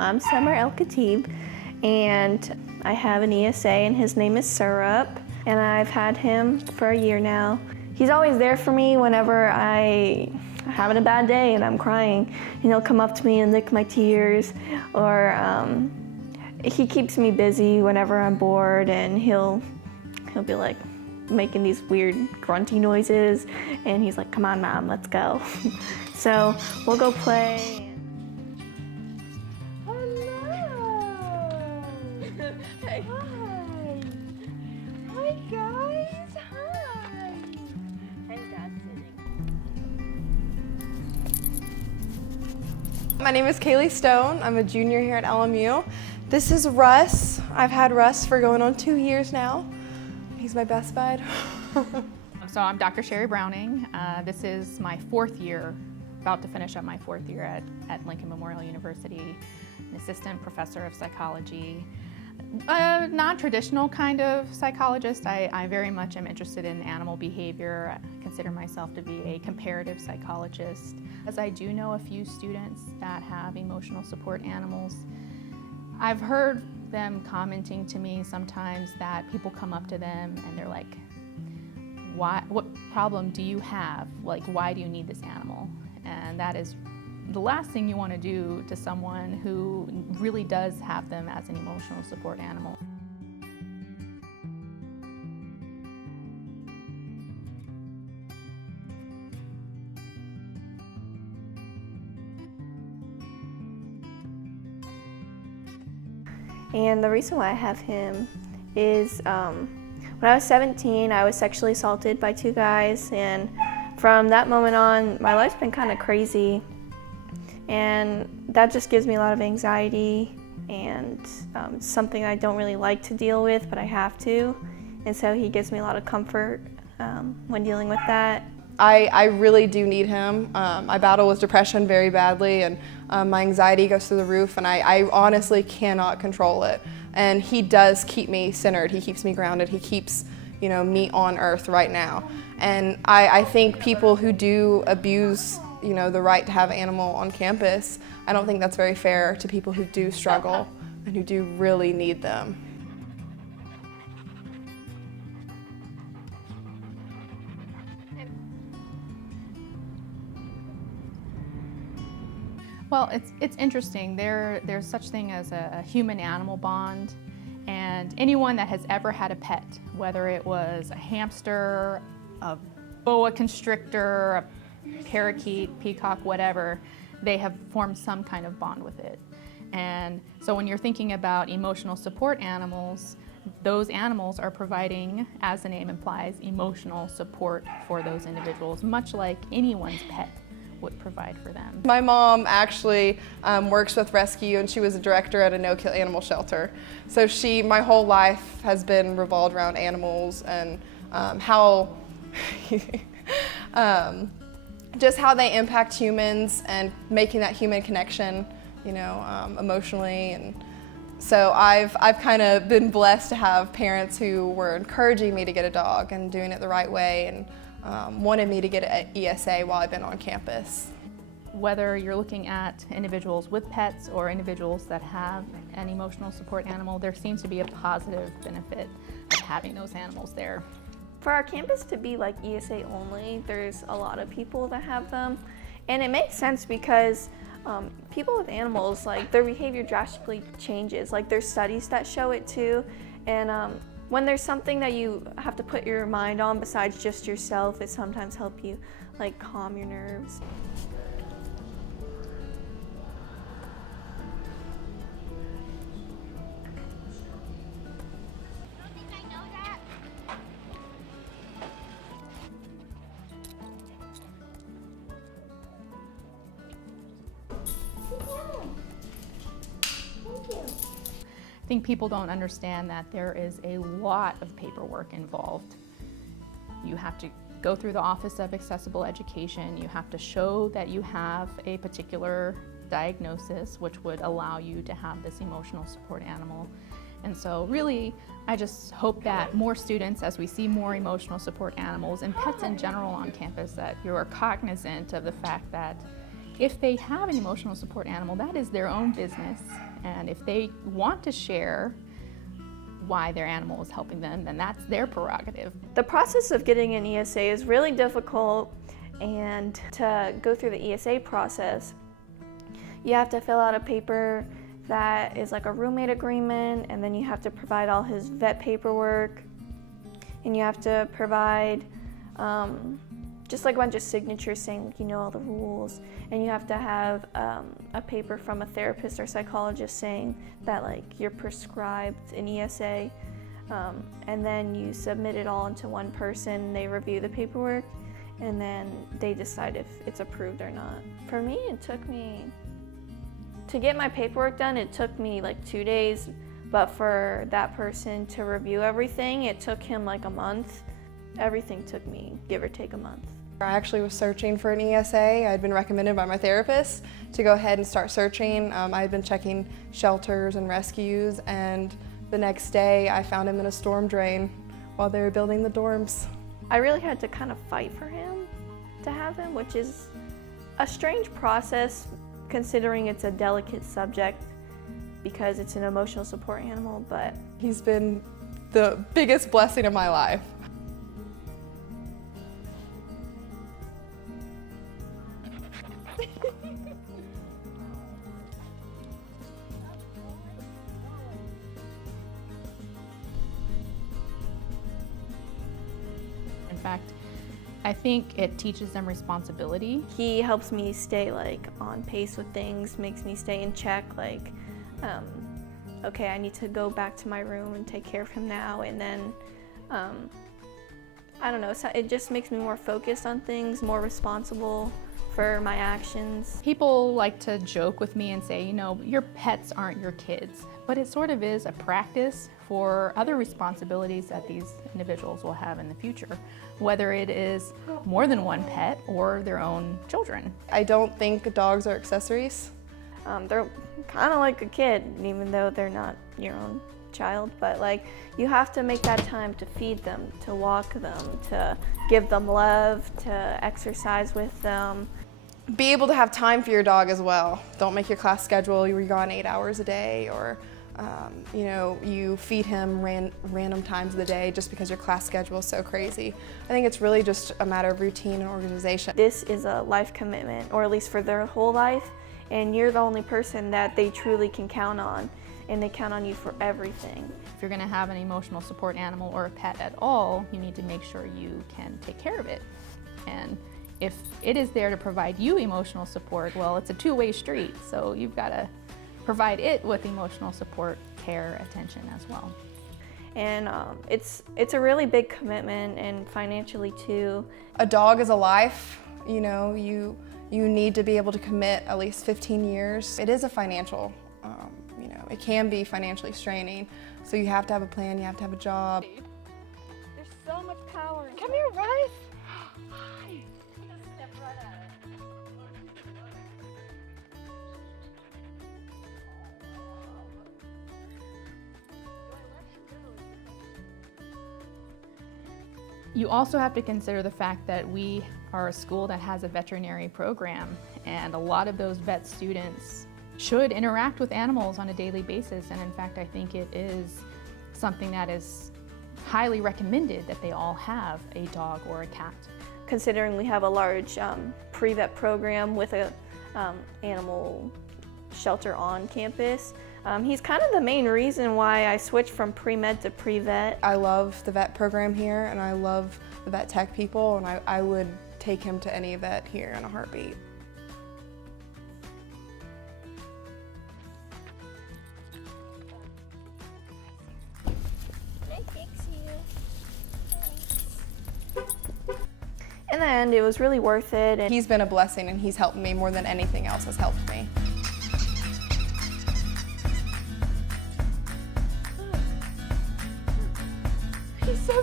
I'm Summer El-Khatib, and I have an ESA, and his name is Syrup, and I've had him for a year now. He's always there for me whenever I'm having a bad day and I'm crying, and he'll come up to me and lick my tears, or he keeps me busy whenever I'm bored, and he'll be like making these weird grunty noises, and he's like, "Come on, Mom, let's go." So we'll go play. Hey. Hi. Hi, guys. Hi. And Dad's sitting. My name is Kelsey Stone. I'm a junior here at LMU. This is Russ. I've had Russ for going on 2 years now. He's my best bud. So I'm Dr. Sherry Browning. This is my 4th year, about to finish up my 4th year at Lincoln Memorial University, an assistant professor of psychology. A non-traditional kind of psychologist. I very much am interested in animal behavior. I consider myself to be a comparative psychologist. As I do know a few students that have emotional support animals, I've heard them commenting to me sometimes that people come up to them and they're like, what problem do you have? Like, why do you need this animal? And that is the last thing you want to do to someone who really does have them as an emotional support animal. And the reason why I have him is when I was 17, I was sexually assaulted by 2 guys, and from that moment on, my life's been kind of crazy. And that just gives me a lot of anxiety, and something I don't really like to deal with, but I have to. And so he gives me a lot of comfort when dealing with that. I really do need him. I battle with depression very badly, and my anxiety goes through the roof, and I honestly cannot control it. And he does keep me centered. He keeps me grounded. He keeps, me on earth right now. And I think people who do abuse the right to have an animal on campus, I don't think that's very fair to people who do struggle and who do really need them. Well, it's interesting. There's such thing as a human-animal bond, and anyone that has ever had a pet, whether it was a hamster, a boa constrictor, a parakeet, peacock, whatever, they have formed some kind of bond with it. And so when you're thinking about emotional support animals, those animals are providing, as the name implies, emotional support for those individuals, much like anyone's pet would provide for them. My mom actually works with rescue, and she was a director at a no-kill animal shelter. So my whole life has been revolved around animals and how just how they impact humans and making that human connection, emotionally. And so I've kind of been blessed to have parents who were encouraging me to get a dog and doing it the right way, and wanted me to get an ESA while I've been on campus. Whether you're looking at individuals with pets or individuals that have an emotional support animal, there seems to be a positive benefit of having those animals there. For our campus to be like ESA only, there's a lot of people that have them, and it makes sense because people with animals, like, their behavior drastically changes. Like, there's studies that show it too, and when there's something that you have to put your mind on besides just yourself, it sometimes helps you like calm your nerves. I think people don't understand that there is a lot of paperwork involved. You have to go through the Office of Accessible Education. You have to show that you have a particular diagnosis, which would allow you to have this emotional support animal. And so really, I just hope that more students, as we see more emotional support animals and pets in general on campus, that you are cognizant of the fact that If they have an emotional support animal, that is their own business. And if they want to share why their animal is helping them, then that's their prerogative. The process of getting an ESA is really difficult, and to go through the ESA process, you have to fill out a paper that is like a roommate agreement, and then you have to provide all his vet paperwork, and you have to provide just like a bunch of signatures saying, like, you know, all the rules, and you have to have a paper from a therapist or psychologist saying that, like, you're prescribed an ESA, and then you submit it all into one person. They review the paperwork, and then they decide if it's approved or not. For me, to get my paperwork done, it took me like 2 days, but for that person to review everything, it took him like a month. Everything took me, give or take, a month. I actually was searching for an ESA. I had been recommended by my therapist to go ahead and start searching. I had been checking shelters and rescues, and the next day I found him in a storm drain while they were building the dorms. I really had to kind of fight for him to have him, which is a strange process considering it's a delicate subject because it's an emotional support animal, but he's been the biggest blessing of my life. In fact, I think it teaches them responsibility. He helps me stay like on pace with things, makes me stay in check, like, okay, I need to go back to my room and take care of him now, and then, I don't know, so it just makes me more focused on things, more responsible for my actions. People like to joke with me and say, you know, your pets aren't your kids, but it sort of is a practice for other responsibilities that these individuals will have in the future, whether it is more than one pet or their own children. I don't think dogs are accessories. They're kind of like a kid, even though they're not your own child, but like, you have to make that time to feed them, to walk them, to give them love, to exercise with them. Be able to have time for your dog as well. Don't make your class schedule you're gone 8 hours a day, or you know, you feed him random times of the day just because your class schedule is so crazy. I think it's really just a matter of routine and organization. This is a life commitment, or at least for their whole life, and you're the only person that they truly can count on, and they count on you for everything. If you're going to have an emotional support animal or a pet at all, you need to make sure you can take care of it. And if it is there to provide you emotional support, well, it's a two-way street, so you've got to provide it with emotional support, care, attention as well. And it's a really big commitment, and financially too. A dog is a life. You know, you need to be able to commit at least 15 years. It is a financial, you know, it can be financially straining. So you have to have a plan, you have to have a job. There's so much power. Come here, Rice. You also have to consider the fact that we are a school that has a veterinary program, and a lot of those vet students should interact with animals on a daily basis. And in fact, I think it is something that is highly recommended that they all have a dog or a cat. Considering we have a large pre-vet program with a animal shelter on campus, he's kind of the main reason why I switched from pre-med to pre-vet. I love the vet program here, and I love the vet tech people, and I would take him to any vet here in a heartbeat. In the end, it was really worth it. And he's been a blessing, and he's helped me more than anything else has helped me. he's so